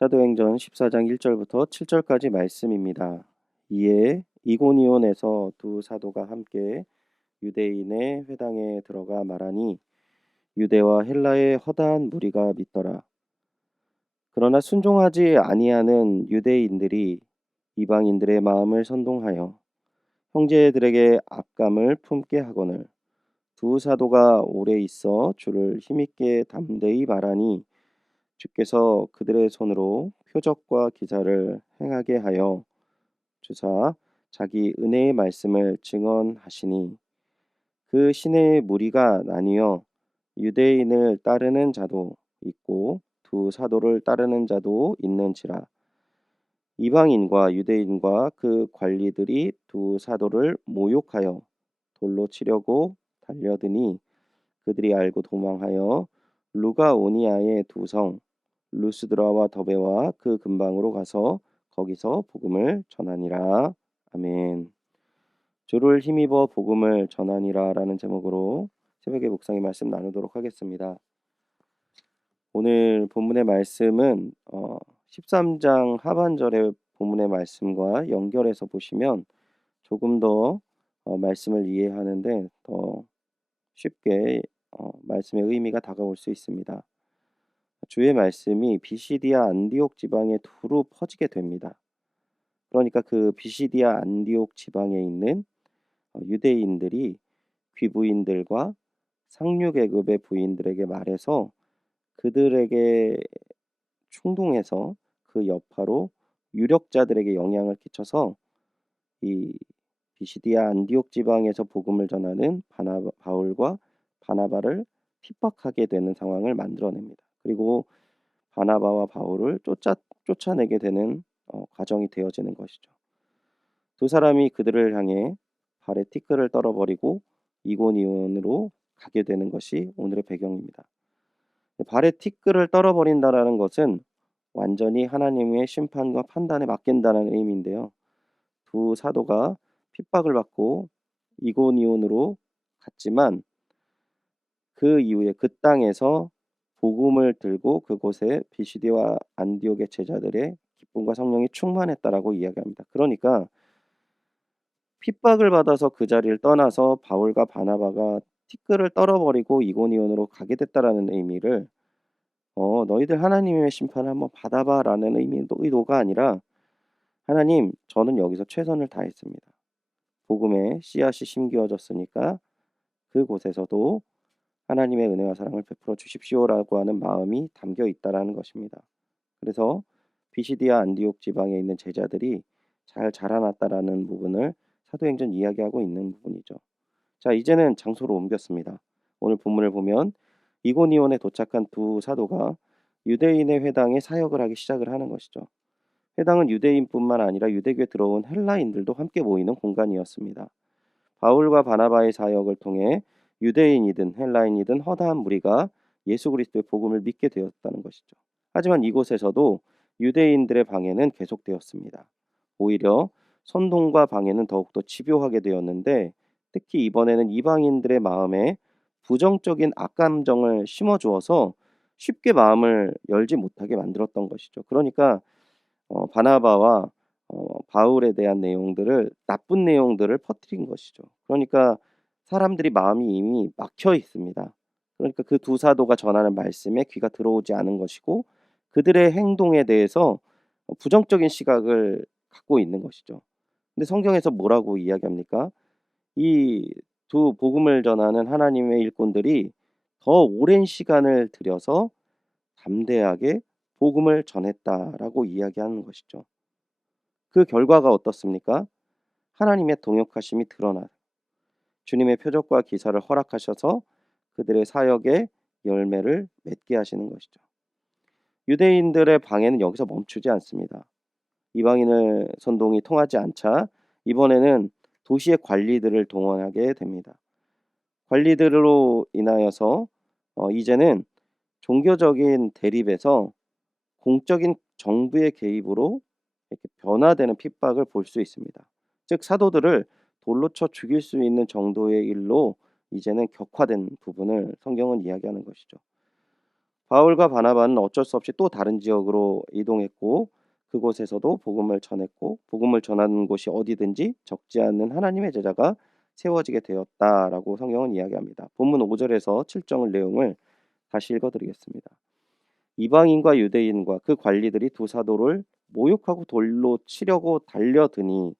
사도행전 14장 1절부터 7절까지 말씀입니다. 이에 이고니온에서 두 사도가 함께 유대인의 회당에 들어가 말하니 유대와 헬라의 허다한 무리가 믿더라. 그러나 순종하지 아니하는 유대인들이 이방인들의 마음을 선동하여 형제들에게 악감을 품게 하거늘 두 사도가 오래 있어 주를 힘있게 담대히 말하니 주께서 그들의 손으로 표적과 기사를 행하게 하여 주사 자기 은혜의 말씀을 증언하시니 그 시내의 무리가 나뉘어 유대인을 따르는 자도 있고 두 사도를 따르는 자도 있는지라. 이방인과 유대인과 그 관리들이 두 사도를 모욕하여 돌로 치려고 달려드니 그들이 알고 도망하여 루가오니아의 두 성 루스드라와 더베와 그 근방으로 가서 거기서 복음을 전하니라. 아멘. 주를 힘입어 복음을 전하니라라는 제목으로 새벽에 묵상의 말씀 나누도록 하겠습니다. 오늘 본문의 말씀은 13장 하반절의 본문의 말씀과 연결해서 보시면 조금 더 말씀을 이해하는데 더 쉽게 말씀의 의미가 다가올 수 있습니다. 주의 말씀이 비시디아 안디옥 지방에 두루 퍼지게 됩니다. 그러니까 그 비시디아 안디옥 지방에 있는 유대인들이 귀부인들과 상류계급의 부인들에게 말해서 그들에게 충동해서 그 여파로 유력자들에게 영향을 끼쳐서 이 비시디아 안디옥 지방에서 복음을 전하는 바울과 바나바를 핍박하게 되는 상황을 만들어냅니다. 그리고 바나바와 바울을 쫓아내게 되는 과정이 되어지는 것이죠. 두 사람이 그들을 향해 발에 티끌을 떨어버리고 이고니온으로 가게 되는 것이 오늘의 배경입니다. 발에 티끌을 떨어버린다라는 것은 완전히 하나님의 심판과 판단에 맡긴다는 의미인데요. 두 사도가 핍박을 받고 이고니온으로 갔지만 그 이후에 그 땅에서 복음을 들고 그곳에 비시디와 안디옥의 제자들의 기쁨과 성령이 충만했다라고 이야기합니다. 그러니까 핍박을 받아서 그 자리를 떠나서 바울과 바나바가 티끌을 떨어버리고 이고니온으로 가게 됐다라는 의미를 너희들 하나님의 심판을 한번 받아봐라는 의도가 아니라 하나님 저는 여기서 최선을 다했습니다. 복음의 씨앗이 심겨졌으니까 그곳에서도 하나님의 은혜와 사랑을 베풀어 주십시오라고 하는 마음이 담겨 있다라는 것입니다. 그래서 비시디아 안디옥 지방에 있는 제자들이 잘 자라났다라는 부분을 사도행전 이야기하고 있는 부분이죠. 자, 이제는 장소로 옮겼습니다. 오늘 본문을 보면 이고니온에 도착한 두 사도가 유대인의 회당에 사역을 하기 시작을 하는 것이죠. 회당은 유대인뿐만 아니라 유대교에 들어온 헬라인들도 함께 모이는 공간이었습니다. 바울과 바나바의 사역을 통해 유대인이든 헬라인이든 허다한 무리가 예수 그리스도의 복음을 믿게 되었다는 것이죠. 하지만 이곳에서도 유대인들의 방해는 계속되었습니다. 오히려 선동과 방해는 더욱더 집요하게 되었는데 특히 이번에는 이방인들의 마음에 부정적인 악감정을 심어주어서 쉽게 마음을 열지 못하게 만들었던 것이죠. 그러니까 바나바와 바울에 대한 내용들을 나쁜 내용들을 퍼뜨린 것이죠. 그러니까 사람들이 마음이 이미 막혀 있습니다. 그러니까 그 두 사도가 전하는 말씀에 귀가 들어오지 않은 것이고 그들의 행동에 대해서 부정적인 시각을 갖고 있는 것이죠. 근데 성경에서 뭐라고 이야기합니까? 이 두 복음을 전하는 하나님의 일꾼들이 더 오랜 시간을 들여서 담대하게 복음을 전했다라고 이야기하는 것이죠. 그 결과가 어떻습니까? 하나님의 동역하심이 드러나 주님의 표적과 기사를 허락하셔서 그들의 사역에 열매를 맺게 하시는 것이죠. 유대인들의 방해는 여기서 멈추지 않습니다. 이방인의 선동이 통하지 않자 이번에는 도시의 관리들을 동원하게 됩니다. 관리들로 인하여서 이제는 종교적인 대립에서 공적인 정부의 개입으로 이렇게 변화되는 핍박을 볼 수 있습니다. 즉 사도들을 돌로 쳐 죽일 수 있는 정도의 일로 이제는 격화된 부분을 성경은 이야기하는 것이죠. 바울과 바나바는 어쩔 수 없이 또 다른 지역으로 이동했고 그곳에서도 복음을 전했고 복음을 전하는 곳이 어디든지 적지 않은 하나님의 제자가 세워지게 되었다라고 성경은 이야기합니다. 본문 5절에서 7절 내용을 다시 읽어드리겠습니다. 이방인과 유대인과 그 관리들이 두 사도를 모욕하고 돌로 치려고 달려드니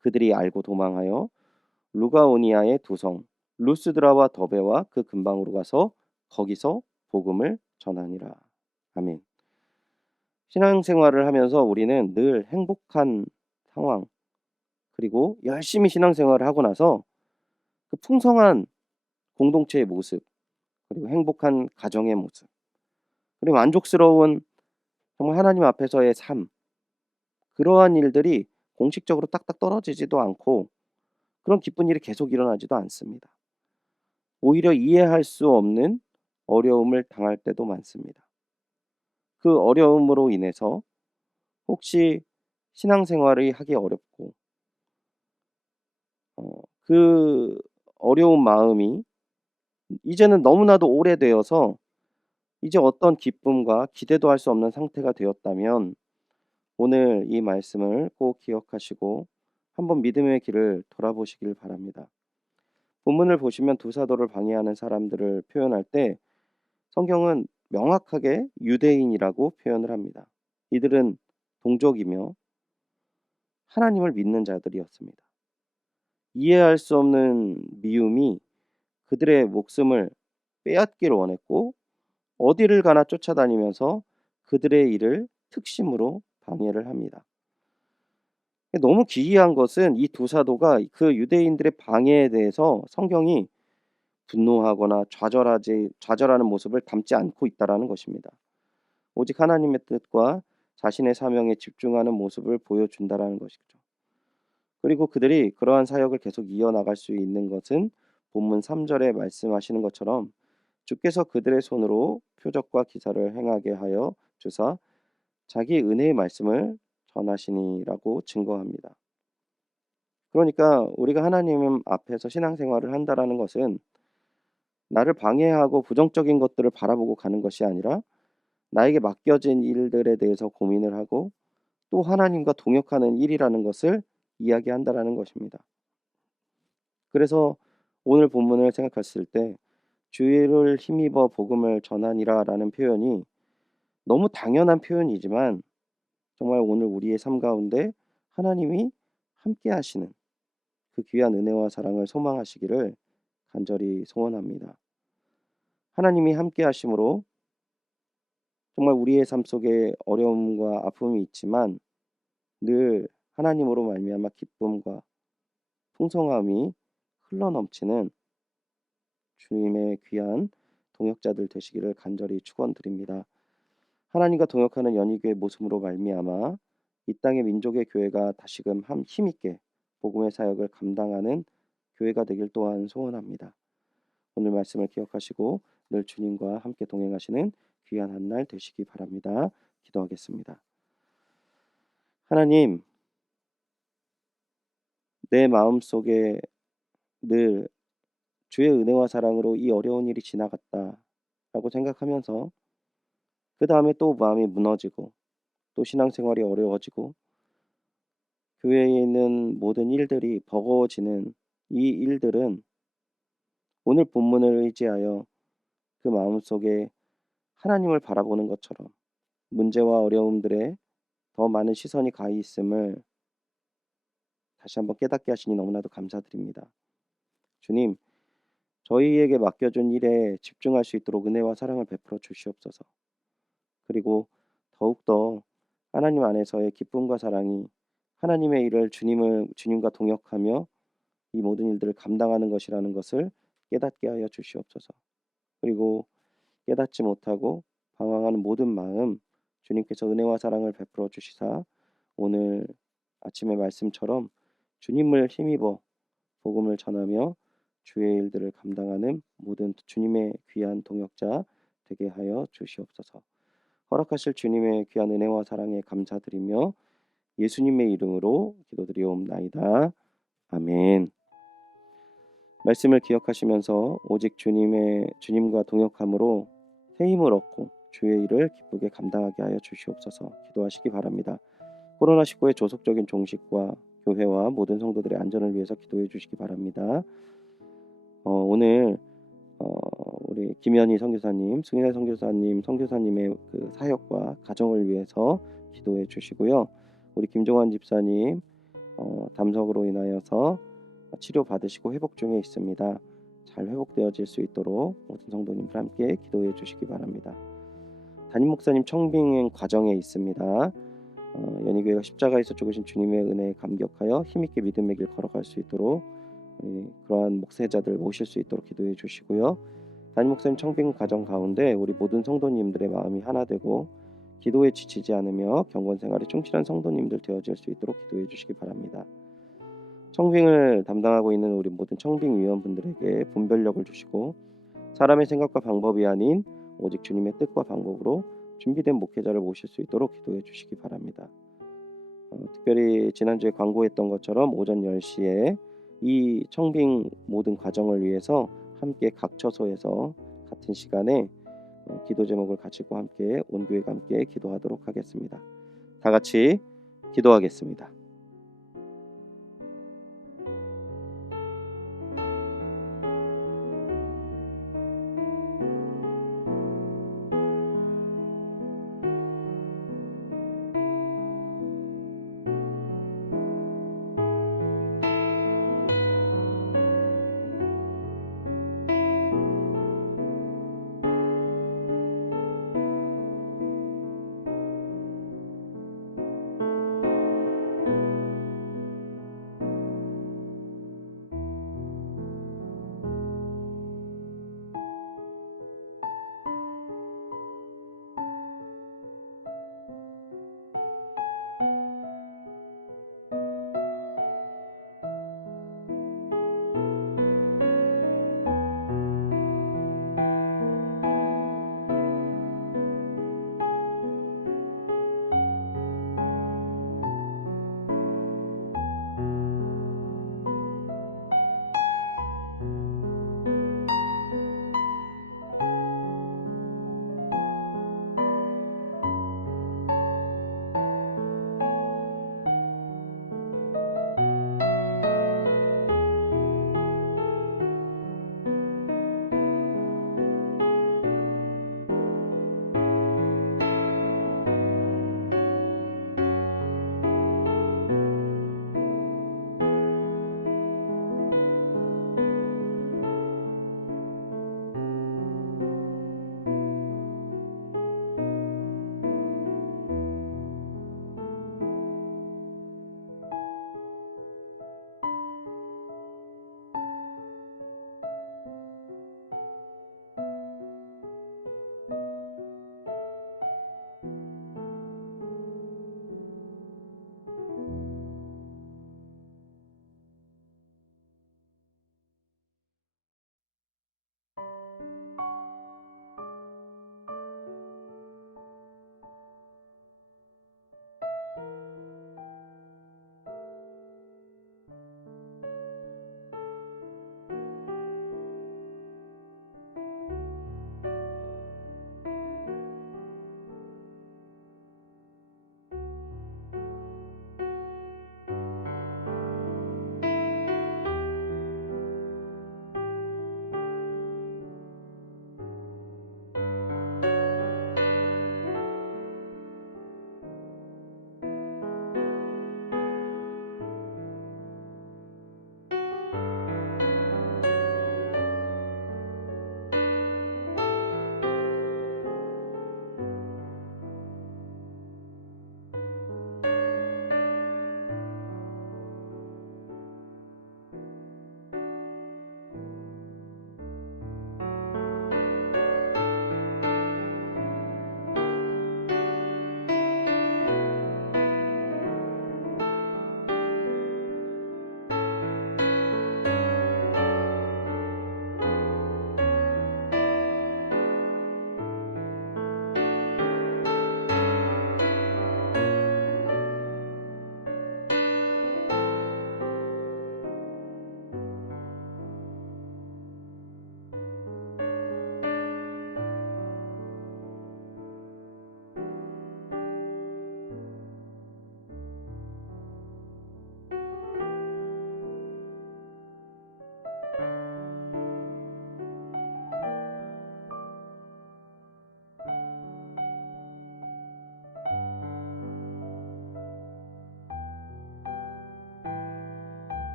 그들이 알고 도망하여 루가오니아의 두 성 루스드라와 더베와 그 근방으로 가서 거기서 복음을 전하니라. 아멘. 신앙생활을 하면서 우리는 늘 행복한 상황 그리고 열심히 신앙생활을 하고 나서 그 풍성한 공동체의 모습 그리고 행복한 가정의 모습 그리고 만족스러운 정말 하나님 앞에서의 삶 그러한 일들이 공식적으로 딱딱 떨어지지도 않고 그런 기쁜 일이 계속 일어나지도 않습니다. 오히려 이해할 수 없는 어려움을 당할 때도 많습니다. 그 어려움으로 인해서 혹시 신앙생활이 하기 어렵고 그 어려운 마음이 이제는 너무나도 오래되어서 이제 어떤 기쁨과 기대도 할 수 없는 상태가 되었다면 오늘 이 말씀을 꼭 기억하시고 한번 믿음의 길을 돌아보시길 바랍니다. 본문을 보시면 두 사도를 방해하는 사람들을 표현할 때 성경은 명확하게 유대인이라고 표현을 합니다. 이들은 동족이며 하나님을 믿는 자들이었습니다. 이해할 수 없는 미움이 그들의 목숨을 빼앗기를 원했고 어디를 가나 쫓아다니면서 그들의 일을 특심으로 방해를 합니다. 너무 기이한 것은 이 두 사도가 그 유대인들의 방해에 대해서 성경이 분노하거나 좌절하는 모습을 담지 않고 있다라는 것입니다. 오직 하나님의 뜻과 자신의 사명에 집중하는 모습을 보여준다라는 것이죠. 그리고 그들이 그러한 사역을 계속 이어나갈 수 있는 것은 본문 3절에 말씀하시는 것처럼 주께서 그들의 손으로 표적과 기사를 행하게 하여 주사 자기 은혜의 말씀을 전하시니라고 증거합니다. 그러니까 우리가 하나님 앞에서 신앙생활을 한다라는 것은 나를 방해하고 부정적인 것들을 바라보고 가는 것이 아니라 나에게 맡겨진 일들에 대해서 고민을 하고 또 하나님과 동역하는 일이라는 것을 이야기한다라는 것입니다. 그래서 오늘 본문을 생각했을 때 주의를 힘입어 복음을 전하니라라는 표현이 너무 당연한 표현이지만 정말 오늘 우리의 삶 가운데 하나님이 함께 하시는 그 귀한 은혜와 사랑을 소망하시기를 간절히 소원합니다. 하나님이 함께 하심으로 정말 우리의 삶 속에 어려움과 아픔이 있지만 늘 하나님으로 말미암아 기쁨과 풍성함이 흘러넘치는 주님의 귀한 동역자들 되시기를 간절히 축원드립니다. 하나님과 동역하는 연희교회 모습으로 말미암아 이 땅의 민족의 교회가 다시금 힘있게 복음의 사역을 감당하는 교회가 되길 또한 소원합니다. 오늘 말씀을 기억하시고 늘 주님과 함께 동행하시는 귀한 한 날 되시기 바랍니다. 기도하겠습니다. 하나님, 내 마음속에 늘 주의 은혜와 사랑으로 이 어려운 일이 지나갔다라고 생각하면서 그 다음에 또 마음이 무너지고 또 신앙생활이 어려워지고 교회에 있는 모든 일들이 버거워지는 이 일들은 오늘 본문을 의지하여 그 마음속에 하나님을 바라보는 것처럼 문제와 어려움들에 더 많은 시선이 가 있음을 다시 한번 깨닫게 하시니 너무나도 감사드립니다. 주님, 저희에게 맡겨준 일에 집중할 수 있도록 은혜와 사랑을 베풀어 주시옵소서. 그리고 더욱더 하나님 안에서의 기쁨과 사랑이 하나님의 일을 주님과 동역하며 이 모든 일들을 감당하는 것이라는 것을 깨닫게 하여 주시옵소서. 그리고 깨닫지 못하고 방황하는 모든 마음 주님께서 은혜와 사랑을 베풀어 주시사 오늘 아침의 말씀처럼 주님을 힘입어 복음을 전하며 주의 일들을 감당하는 모든 주님의 귀한 동역자 되게 하여 주시옵소서. 허락하실 주님의 귀한 은혜와 사랑에 감사드리며 예수님의 이름으로 기도드리옵나이다. 아멘. 말씀을 기억하시면서 오직 주님과 동역함으로 새 힘을 얻고 주의 일을 기쁘게 감당하게 하여 주시옵소서. 기도하시기 바랍니다. 코로나19의 조속적인 종식과 교회와 모든 성도들의 안전을 위해서 기도해 주시기 바랍니다. 오늘 우리 김현희 선교사님, 승인아 선교사님의 그 사역과 가정을 위해서 기도해 주시고요. 우리 김종환 집사님 담석으로 인하여서 치료 받으시고 회복 중에 있습니다. 잘 회복되어질 수 있도록 모든 성도님들 함께 기도해 주시기 바랍니다. 담임 목사님 청빙행 과정에 있습니다. 연희교회가 십자가에서 죽으신 주님의 은혜에 감격하여 힘있게 믿음의 길 걸어갈 수 있도록 그러한 목회자들 모실 수 있도록 기도해 주시고요. 담임 목사님 청빙 과정 가운데 우리 모든 성도님들의 마음이 하나 되고 기도에 지치지 않으며 경건 생활에 충실한 성도님들 되어질 수 있도록 기도해 주시기 바랍니다. 청빙을 담당하고 있는 우리 모든 청빙 위원분들에게 분별력을 주시고 사람의 생각과 방법이 아닌 오직 주님의 뜻과 방법으로 준비된 목회자를 모실 수 있도록 기도해 주시기 바랍니다. 특별히 지난주에 광고했던 것처럼 오전 10시에 이 청빙 모든 과정을 위해서 함께 각 처소에서 같은 시간에 기도 제목을 가지고 함께 온 교회가 함께 기도하도록 하겠습니다. 다 같이 기도하겠습니다.